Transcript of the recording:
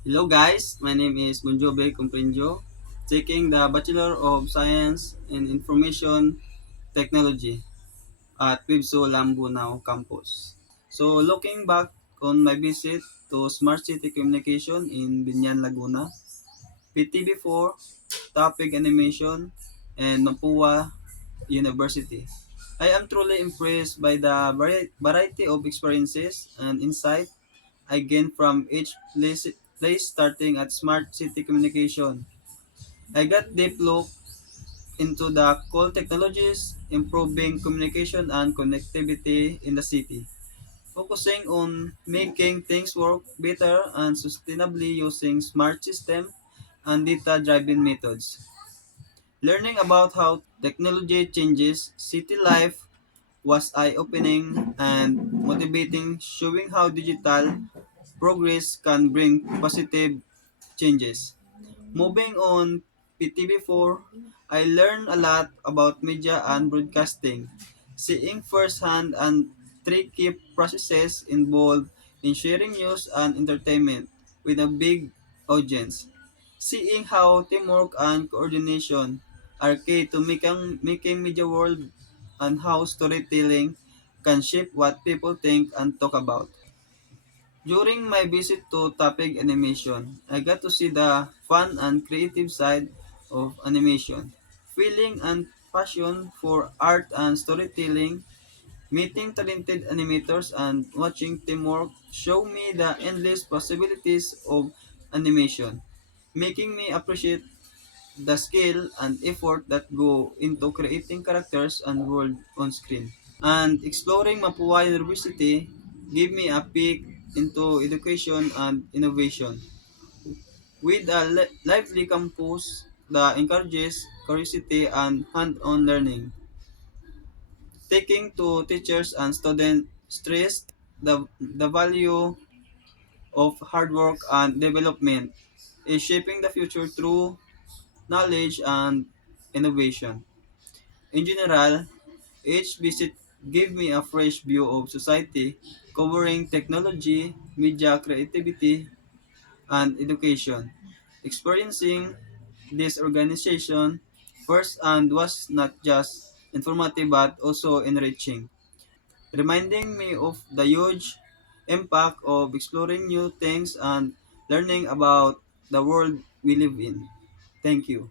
Hello guys, my name is Monjobe Comprenjo, taking the Bachelor of Science in Information Technology at Pibso Lambunao campus. So looking back on my visit to Smart City Communication in Binyan, Laguna, PTB4, Topic Animation, and Mapua University. I am truly impressed by the variety of experiences and insight I gained from each place starting at Smart City Communication. I got deep look into the cool technologies, improving communication and connectivity in the city, focusing on making things work better and sustainably using smart system and data-driven methods. Learning about how technology changes city life was eye-opening and motivating, showing how digital progress can bring positive changes. Moving on, PTV4, I learned a lot about media and broadcasting, seeing firsthand and tricky processes involved in sharing news and entertainment with a big audience. Seeing how teamwork and coordination are key to making media world and how storytelling can shape what people think and talk about. During my visit to Tapig Animation, I got to see the fun and creative side of animation. Feeling and passion for art and storytelling, meeting talented animators and watching teamwork show me the endless possibilities of animation, making me appreciate the skill and effort that go into creating characters and world on screen. And exploring Mapua University gave me a peek into education and innovation. With a lively campus that encourages curiosity and hand-on learning, taking to teachers and students stressed the value of hard work and development is shaping the future through knowledge and innovation. In general, each visit gave me a fresh view of society, covering technology, media, creativity, and education. Experiencing this organization firsthand was not just informative but also enriching, reminding me of the huge impact of exploring new things and learning about the world we live in. Thank you.